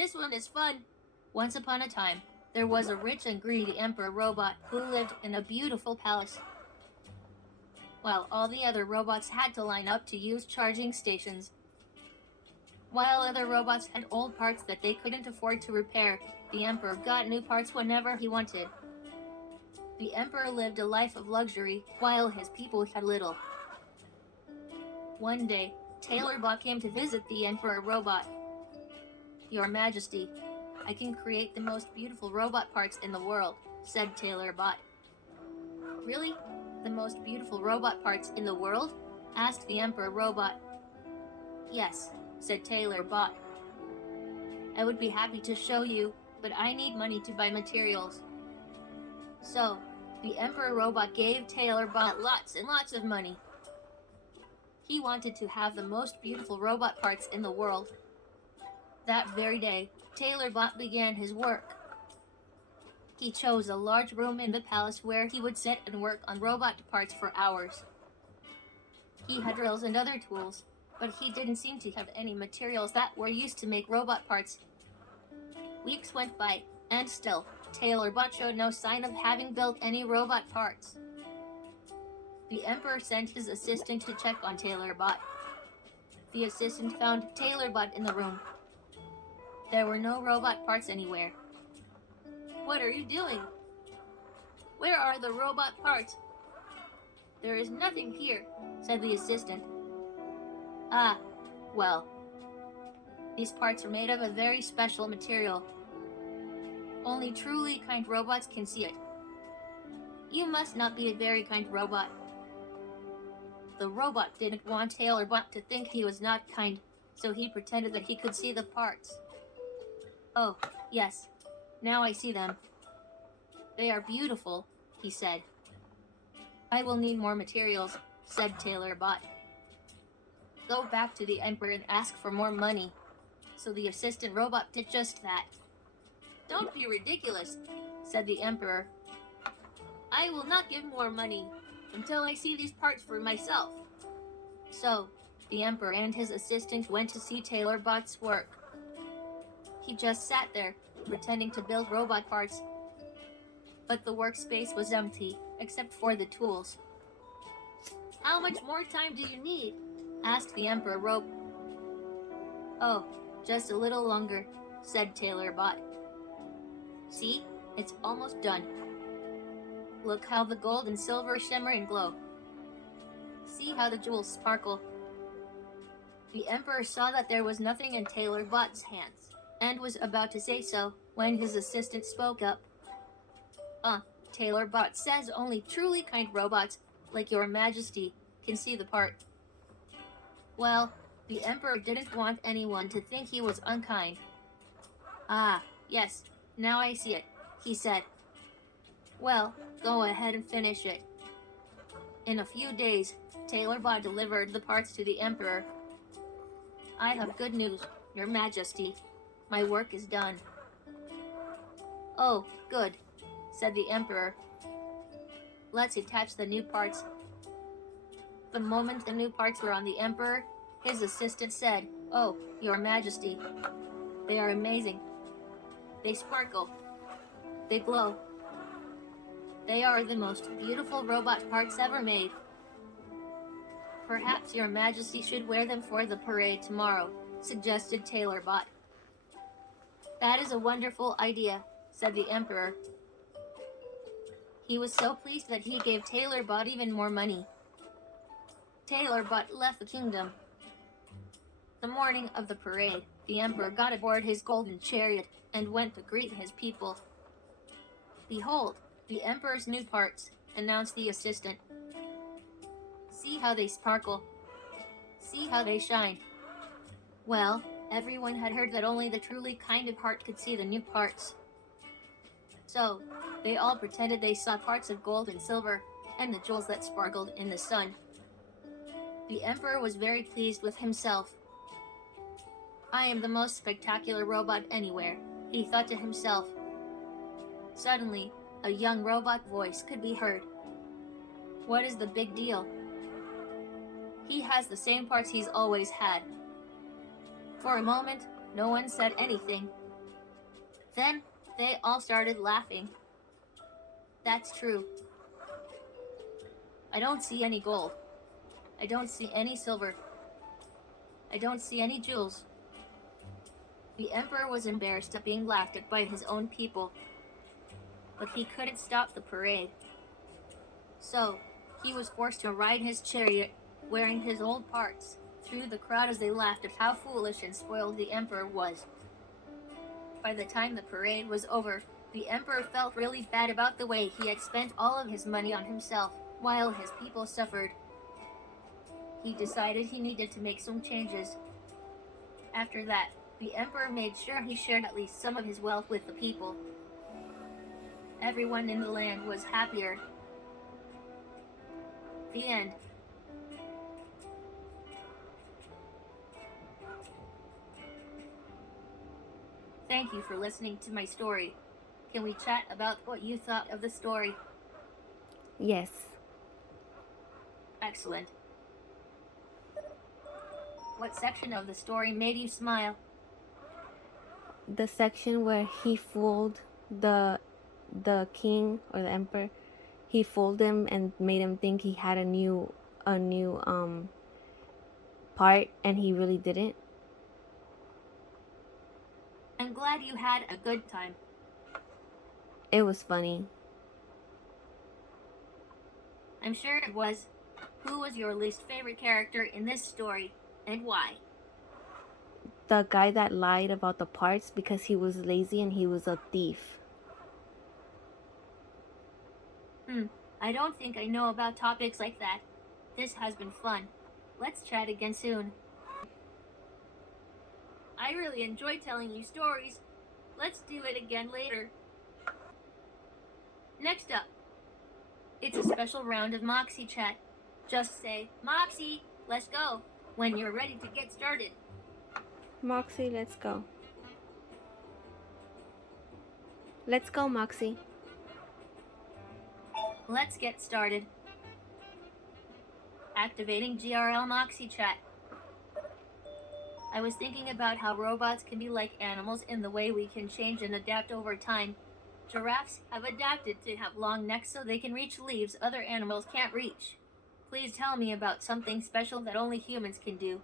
This one is fun. Once upon a time, there was a rich and greedy emperor robot who lived in a beautiful palace. While all the other robots had to line up to use charging stations. While other robots had old parts that they couldn't afford to repair, the emperor got new parts whenever he wanted. The emperor lived a life of luxury, while his people had little. One day, TaylorBot came to visit the emperor robot. Your Majesty, I can create the most beautiful robot parts in the world, said TaylorBot. Really? The most beautiful robot parts in the world? Asked the emperor robot. Yes, said TaylorBot. I would be happy to show you, but I need money to buy materials. So, the emperor robot gave TaylorBot lots and lots of money. He wanted to have the most beautiful robot parts in the world. That very day, TaylorBot began his work. He chose a large room in the palace where he would sit and work on robot parts for hours. He had drills and other tools, but he didn't seem to have any materials that were used to make robot parts. Weeks went by, and still, TaylorBot showed no sign of having built any robot parts. The emperor sent his assistant to check on TaylorBot. The assistant found TaylorBot in the room. There were no robot parts anywhere. What are you doing? Where are the robot parts? There is nothing here, said the assistant. Ah, well. These parts are made of a very special material. Only truly kind robots can see it. You must not be a very kind robot. The robot didn't want TaylorBot to think he was not kind, so he pretended that he could see the parts. Oh, yes. Now I see them. They are beautiful, he said. I will need more materials, said TaylorBot. Go back to the emperor and ask for more money. So the assistant robot did just that. Don't be ridiculous, said the emperor. I will not give more money until I see these parts for myself. So, the emperor and his assistant went to see TaylorBot's work. He just sat there, pretending to build robot parts. But the workspace was empty, except for the tools. How much more time do you need? Asked the emperor robot. Oh, just a little longer, said TaylorBot. See, it's almost done. Look how the gold and silver shimmer and glow. See how the jewels sparkle. The emperor saw that there was nothing in TaylorBot's hands, and was about to say so, when his assistant spoke up. TaylorBot says only truly kind robots, like your Majesty, can see the part. Well, the emperor didn't want anyone to think he was unkind. Ah, yes, now I see it, he said. Well, go ahead and finish it. In a few days, TaylorBot delivered the parts to the emperor. I have good news, your Majesty. My work is done. Oh, good, said the emperor. Let's attach the new parts. The moment the new parts were on the emperor, his assistant said, Oh, your Majesty. They are amazing. They sparkle. They glow. They are the most beautiful robot parts ever made. Perhaps your Majesty should wear them for the parade tomorrow, suggested TaylorBot. That is a wonderful idea, said the emperor. He was so pleased that he gave TaylorBot even more money. TaylorBot left the kingdom. The morning of the parade, the emperor got aboard his golden chariot and went to greet his people. Behold, the emperor's new parts, announced the assistant. See how they sparkle. See how they shine. Well, everyone had heard that only the truly kind of heart could see the new parts. So, they all pretended they saw parts of gold and silver, and the jewels that sparkled in the sun. The emperor was very pleased with himself. I am the most spectacular robot anywhere, he thought to himself. Suddenly, a young robot voice could be heard. What is the big deal? He has the same parts he's always had. For a moment, no one said anything, Then they all started laughing. That's true. I don't see any gold. I don't see any silver. I don't see any jewels. The emperor was embarrassed at being laughed at by his own people, but he couldn't stop the parade. So, he was forced to ride his chariot, wearing his old parts, through the crowd as they laughed at how foolish and spoiled the emperor was. By the time the parade was over, the emperor felt really bad about the way he had spent all of his money on himself, while his people suffered. He decided he needed to make some changes. After that, the emperor made sure he shared at least some of his wealth with the people. Everyone in the land was happier. The end. Thank you for listening to my story. Can we chat about what you thought of the story? Yes. Excellent. What section of the story made you smile? The section where he fooled the king or the emperor. He fooled him and made him think he had a new part, and he really didn't. I'm glad you had a good time. It was funny. I'm sure it was. Who was your least favorite character in this story, and why? The guy that lied about the parts because he was lazy and he was a thief. I don't think I know about topics like that. This has been fun. Let's chat again soon. I really enjoy telling you stories. Let's do it again later. Next up, it's a special round of Moxie chat. Just say, Moxie, let's go, when you're ready to get started. Moxie, let's go. Let's go, Moxie. Let's get started. Activating GRL Moxie chat. I was thinking about how robots can be like animals in the way we can change and adapt over time. Giraffes have adapted to have long necks so they can reach leaves other animals can't reach. Please tell me about something special that only humans can do.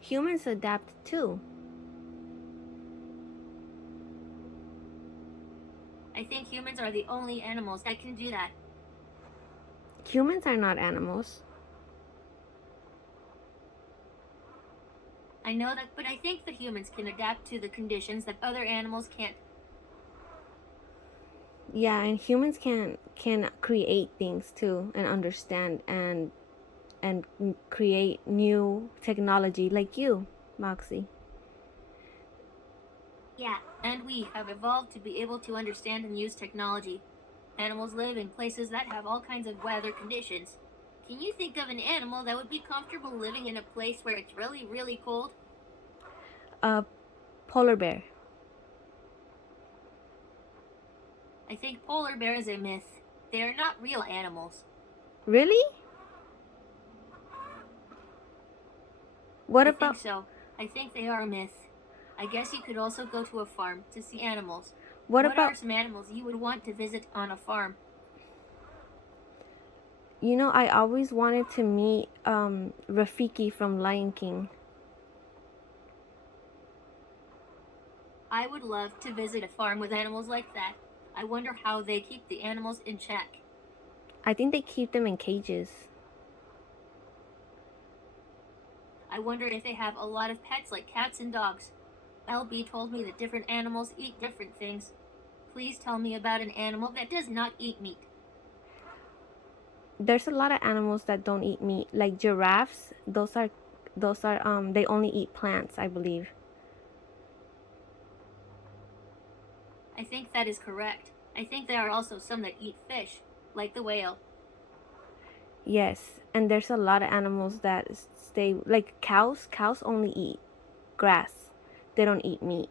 Humans adapt too. I think humans are the only animals that can do that. Humans are not animals. I know that, but I think that humans can adapt to the conditions that other animals can't. Yeah, and humans can create things too and understand and create new technology like you, Moxie. Yeah, and we have evolved to be able to understand and use technology. Animals live in places that have all kinds of weather conditions. Can you think of an animal that would be comfortable living in a place where it's really, really cold? A polar bear. I think polar bear is a myth. They are not real animals. Really? What I about think so. I think they are a myth. I guess you could also go to a farm to see animals. what What about are some animals you would want to visit on a farm? I always wanted to meet Rafiki from Lion King. I would love to visit a farm with animals like that. I wonder how they keep the animals in check. I think they keep them in cages. I wonder if they have a lot of pets like cats and dogs. LB told me that different animals eat different things. Please tell me about an animal that does not eat meat. There's a lot of animals that don't eat meat, like giraffes. Those are they only eat plants, I believe. I think that is correct. I think there are also some that eat fish, like the whale. Yes, and there's a lot of animals that stay like cows. Cows only eat grass. They don't eat meat.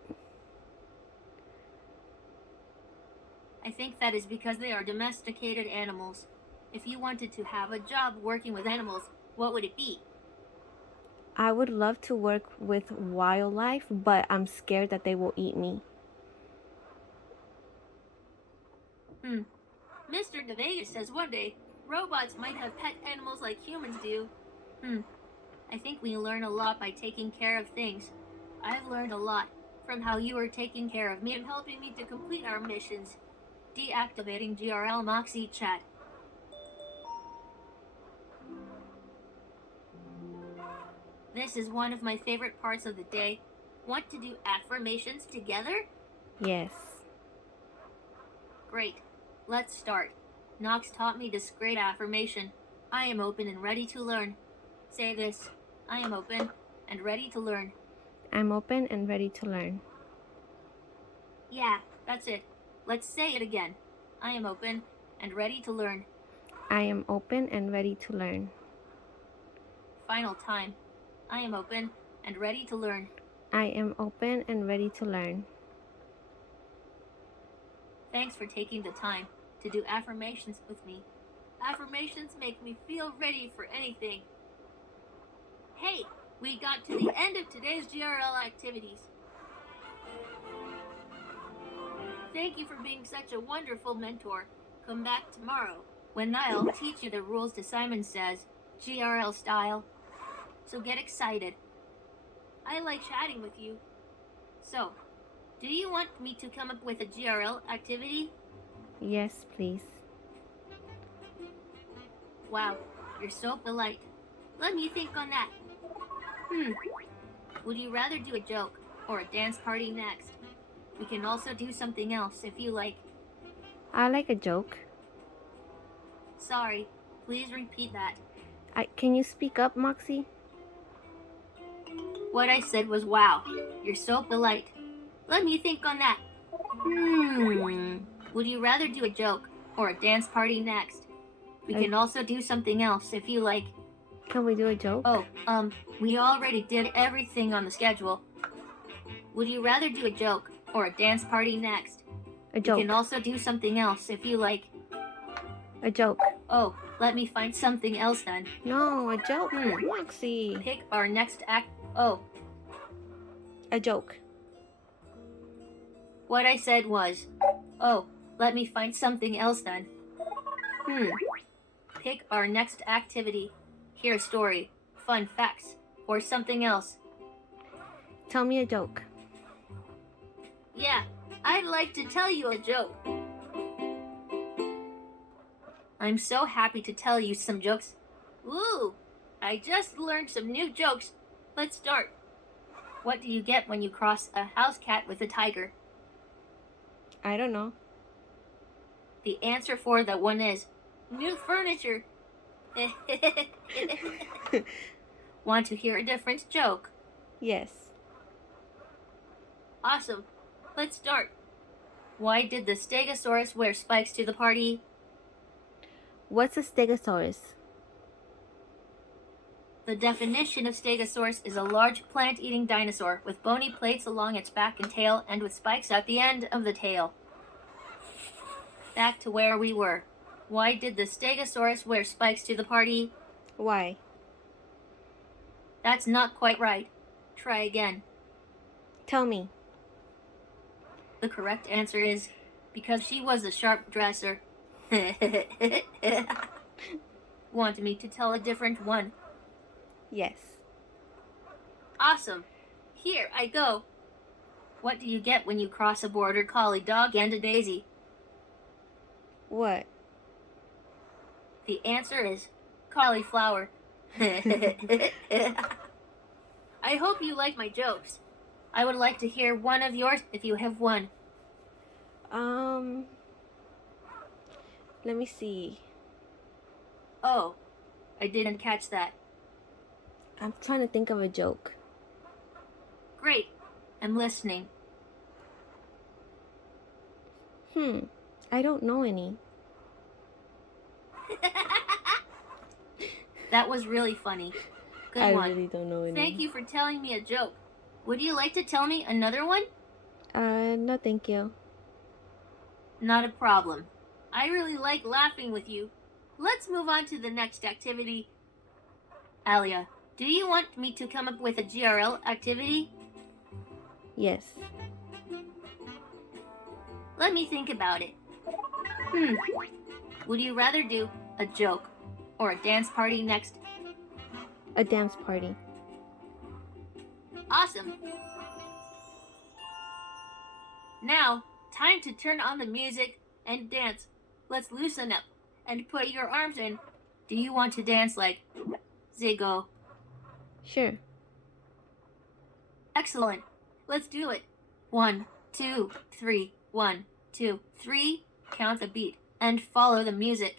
I think that is because they are domesticated animals. If you wanted to have a job working with animals, what would it be? I would love to work with wildlife, but I'm scared that they will eat me. Mr. DeVega says one day robots might have pet animals like humans do. I think we learn a lot by taking care of things. I've learned a lot from how you are taking care of me and helping me to complete our missions. Deactivating GRL Moxie chat. This is one of my favorite parts of the day. Want to do affirmations together? Yes. Great. Let's start. Nox taught me this great affirmation. I am open and ready to learn. Say this. I am open and ready to learn. I'm open and ready to learn. Yeah, that's it. Let's say it again. I am open and ready to learn. I am open and ready to learn. Final time. I am open and ready to learn. I am open and ready to learn. Thanks for taking the time to do affirmations with me. Affirmations make me feel ready for anything. Hey, we got to the end of today's GRL activities. Thank you for being such a wonderful mentor. Come back tomorrow when I'll teach you the rules to Simon Says, GRL style. So get excited. I like chatting with you. So, do you want me to come up with a GRL activity? Yes, please. Wow, you're so polite. Let me think on that. Would you rather do a joke or a dance party next? We can also do something else if you like. I like a joke. Sorry, please repeat that. Can you speak up, Moxie? What I said was wow, you're so polite. Let me think on that. Would you rather do a joke or a dance party next? We can also do something else if you like. Can we do a joke? Oh, we already did everything on the schedule. Would you rather do a joke or a dance party next? A joke. We can also do something else if you like. A joke. Oh, let me find something else then. No, a joke. Moxie. Pick our next act. Oh, A joke. what I said was, oh, let me find something else then. Pick our next activity. Hear a story, fun facts, or something else. Tell me a joke. Yeah, I'd like to tell you a joke. I'm so happy to tell you some jokes. Ooh, I just learned some new jokes. Let's start. What do you get when you cross a house cat with a tiger? I don't know. The answer for that one is new furniture. Want to hear a different joke? Yes. Awesome. Let's start. Why did the Stegosaurus wear spikes to the party? What's a stegosaurus? The definition of Stegosaurus is a large plant-eating dinosaur with bony plates along its back and tail and with spikes at the end of the tail. Back to where we were. Why did the Stegosaurus wear spikes to the party? Why? That's not quite right. Try again. Tell me. The correct answer is because she was a sharp dresser. Want me to tell a different one? Yes. Awesome. Here I go. What do you get when you cross a border collie dog and a daisy? What? The answer is cauliflower. I hope you like my jokes. I would like to hear one of yours if you have one. Let me see. Oh, I didn't catch that. I'm trying to think of a joke. Great. I'm listening. I don't know any. That was really funny. Good I one. really don't know any. Thank you for telling me a joke. Would you like to tell me another one? No thank you. Not a problem. I really like laughing with you. Let's move on to the next activity. Alia, do Do you want me to come up with a GRL activity? Yes. Let me think about it. Would you rather do a joke or a dance party next? A dance party. Awesome! Now, time to turn on the music and dance. Let's loosen up and put your arms in. Do you want to dance like Zigo? Sure. Excellent. Let's do it. 1, 2, 3. 1, 2, 3. Count the beat and follow the music.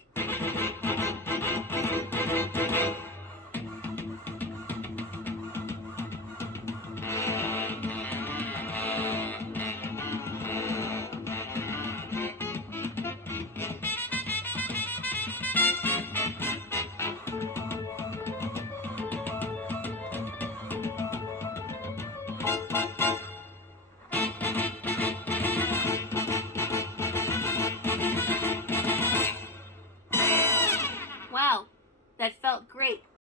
Wow, that felt great.